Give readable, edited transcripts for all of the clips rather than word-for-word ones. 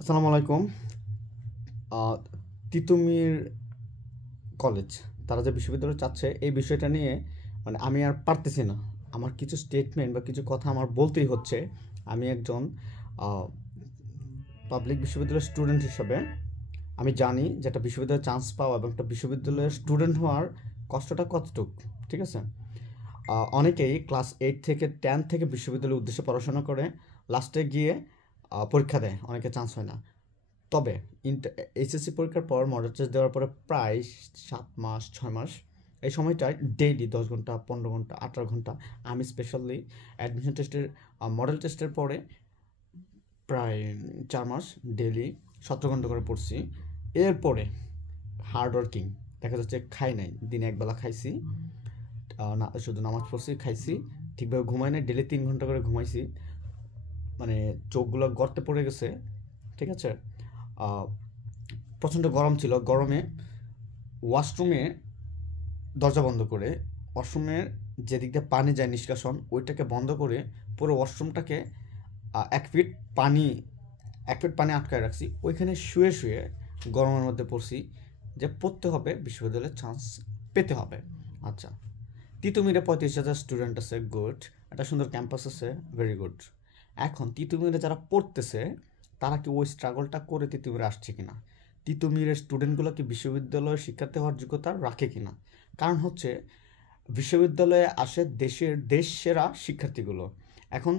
আসসালামু আলাইকুম। তিতুমির কলেজ তারা যে বিশ্ববিদ্যালয় চাচ্ছে এই বিষয়টা নিয়ে মানে আমি আর পারতেছি না। আমার কিছু স্টেটমেন্ট বা কিছু কথা আমার বলতেই হচ্ছে। আমি একজন পাবলিক বিশ্ববিদ্যালয়ের স্টুডেন্ট হিসাবে আমি জানি যে একটা বিশ্ববিদ্যালয়ে চান্স পাওয়া এবং একটা বিশ্ববিদ্যালয়ের স্টুডেন্ট হওয়ার কষ্টটা কতটুক, ঠিক আছে? অনেকেই ক্লাস 8 থেকে 10 থেকে বিশ্ববিদ্যালয়ের উদ্দেশ্যে পড়াশোনা করে, লাস্টে গিয়ে পরীক্ষা দেয়, অনেকে চান্স হয় না। তবে এইচএসসি পরীক্ষার পর মডেল টেস্ট দেওয়ার পরে প্রায় 7 মাস 6 মাস এই সময়টায় ডেইলি 10 ঘন্টা 15 ঘন্টা 18 ঘন্টা আমি স্পেশালি অ্যাডমিশন টেস্টের মডেল টেস্টের পরে প্রায় 4 মাস ডেইলি 17 ঘন্টা করে পড়ছি। এরপরে হার্ড ওয়ার্কিং, দেখা যাচ্ছে খাই নাই, দিনে একবেলা খাইছি, না শুধু নামাজ পড়ছি, খাইছি, ঠিকভাবে ঘুমাই নাই, ডেইলি 3 ঘন্টা করে ঘুমাইছি, মানে চোখগুলো গর্তে পড়ে গেছে, ঠিক আছে? প্রচণ্ড গরম ছিল, গরমে ওয়াশরুমে দরজা বন্ধ করে, ওয়াশরুমের যেদিক দিয়ে পানি যায় নিষ্কাশন ওইটাকে বন্ধ করে পুরো ওয়াশরুমটাকে 1 ফিট পানি 1 ফিট পানি আটকায় রাখছি, ওইখানে শুয়ে শুয়ে গরমের মধ্যে পড়ছি যে পড়তে হবে, বিশ্ববিদ্যালয়ের চান্স পেতে হবে। আচ্ছা, তিতুমিরে 35,000 স্টুডেন্ট আছে, গুড, একটা সুন্দর ক্যাম্পাস আছে, ভেরি গুড। এখন তিতুমিরে যারা পড়তেছে তারা কি ওই স্ট্রাগলটা করে তিতুমিরে আসছে কিনা, তিতুমিরের স্টুডেন্টগুলো কি বিশ্ববিদ্যালয়ের শিক্ষার্থী হওয়ার যোগ্যতা রাখে কিনা? কারণ হচ্ছে বিশ্ববিদ্যালয়ে আসে দেশ সেরা শিক্ষার্থীগুলো। এখন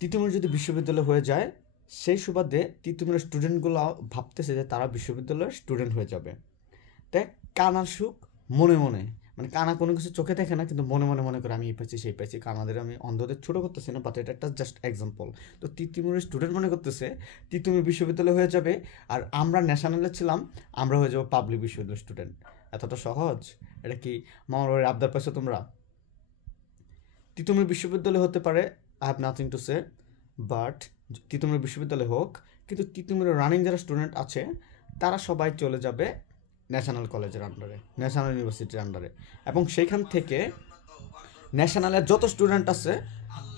তিতুমির যদি বিশ্ববিদ্যালয় হয়ে যায়, সেই সুবাদে তিতুমিরের স্টুডেন্টগুলো ভাবতেছে যে তারা বিশ্ববিদ্যালয়ের স্টুডেন্ট হয়ে যাবে। তাই কানার সুখ মনে মনে, মানে কানা কোনো কিছু চোখে দেখে না, কিন্তু মনে মনে মনে করে আমি এই পাইছি সেই পাইছি। কানাদের আমি অন্ধদের ছোটো করতেছি না, বাট এটা একটা জাস্ট এক্সাম্পল। তো তিতুমিরের স্টুডেন্ট মনে করতেছে তিতুমির বিশ্ববিদ্যালয় হয়ে যাবে, আর আমরা ন্যাশনালে ছিলাম, আমরা হয়ে যাবো পাবলিক বিশ্ববিদ্যালয়ের স্টুডেন্ট। এতটা সহজ? এটা কি মামার বাড়ির আবদার পাইছো তোমরা? তিতুমির বিশ্ববিদ্যালয় হতে পারে, I have nothing to say, but Titumir বিশ্ববিদ্যালয় হোক, কিন্তু তিতুমিরের রানিং যারা স্টুডেন্ট আছে তারা সবাই চলে যাবে ন্যাশনাল কলেজের আন্ডারে, ন্যাশনাল ইউনিভার্সিটির আন্ডারে, এবং সেইখান থেকে ন্যাশনালের যত স্টুডেন্ট আছে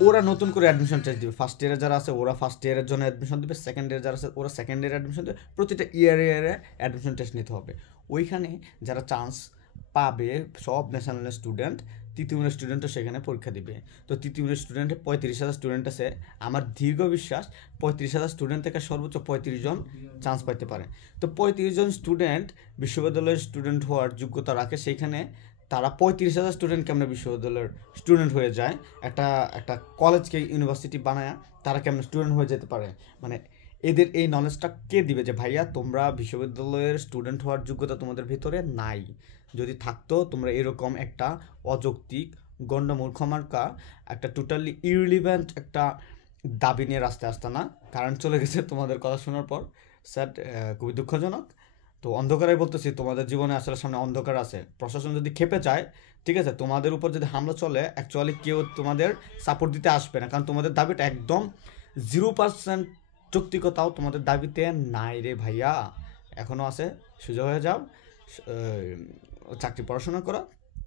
ওরা নতুন করে অ্যাডমিশন টেস্ট দিবে। ফার্স্ট ইয়ারে যারা আছে ওরা ফার্স্ট ইয়ারের জন্য অ্যাডমিশন দেবে, সেকেন্ড ইয়ারে যারা আছে ওরা সেকেন্ড ইয়ারে অ্যাডমিশন দেবে, প্রতিটা ইয়ারে অ্যাডমিশন টেস্ট নিতে হবে। ওইখানে যারা চান্স পাবে সব ন্যাশনালের স্টুডেন্ট, তিতুমিরের স্টুডেন্টও সেখানে পরীক্ষা দিবে। তো তিতুমিরের স্টুডেন্টে 35,000 স্টুডেন্ট আছে, আমার দীর্ঘ বিশ্বাস 35,000 স্টুডেন্ট থেকে সর্বোচ্চ 35 জন চান্স পাইতে পারে। তো 35 জন স্টুডেন্ট বিশ্ববিদ্যালয়ের স্টুডেন্ট হওয়ার যোগ্যতা রাখে, সেইখানে তারা 35,000 স্টুডেন্ট কেমনে বিশ্ববিদ্যালয়ের স্টুডেন্ট হয়ে যায়, একটা একটা কলেজকে ইউনিভার্সিটি বানায় তারা কেমন স্টুডেন্ট হয়ে যেতে পারে? মানে এদের এই নলেজটা কে দিবে যে ভাইয়া তোমরা বিশ্ববিদ্যালয়ের স্টুডেন্ট হওয়ার যোগ্যতা তোমাদের ভিতরে নাই? যদি থাকতো তোমরা এরকম একটা অযৌক্তিক গণ্ডমূর্খমার্কা একটা টোটালি ইরিলিভেন্ট একটা দাবি নিয়ে রাস্তায় আসতে না। কারেন্ট চলে গেছে তোমাদের কথা শোনার পর, স্যার, খুবই দুঃখজনক। তো অন্ধকারে বলতেছি, তোমাদের জীবনে আসলে সামনে অন্ধকার আছে। প্রশাসন যদি খেপে যায়, ঠিক আছে, তোমাদের উপর যদি হামলা চলে, অ্যাকচুয়ালি কেউ তোমাদের সাপোর্ট দিতে আসবে না, কারণ তোমাদের দাবিটা একদম 0% যৌক্তিকতাও তোমাদের দাবিতে নাই রে ভাইয়া। এখনও আছে, সোজা হয়ে যাও, চাকরি পড়াশোনা করো,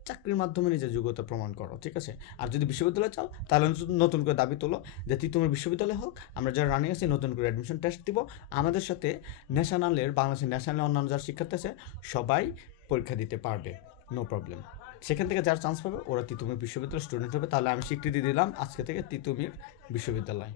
চাকরির মাধ্যমে নিজের যোগ্যতা প্রমাণ করো, ঠিক আছে? আর যদি বিশ্ববিদ্যালয় চাও তাহলে নতুন করে দাবি তোলো যে তোমার বিশ্ববিদ্যালয় হোক, আমরা যারা রানিং আছি নতুন করে অ্যাডমিশন টেস্ট দিব, আমাদের সাথে ন্যাশনালের বাংলাদেশের ন্যাশনালের অন্যান্য যারা শিক্ষার্থী আছে সবাই পরীক্ষা দিতে পারবে, নো প্রবলেম। সেখান থেকে যারা চান্স পাবে ওরা তিতুমির বিশ্ববিদ্যালয়ের স্টুডেন্ট হবে। তাহলে আমি স্বীকৃতি দিলাম আজকে থেকে তিতুমির বিশ্ববিদ্যালয়।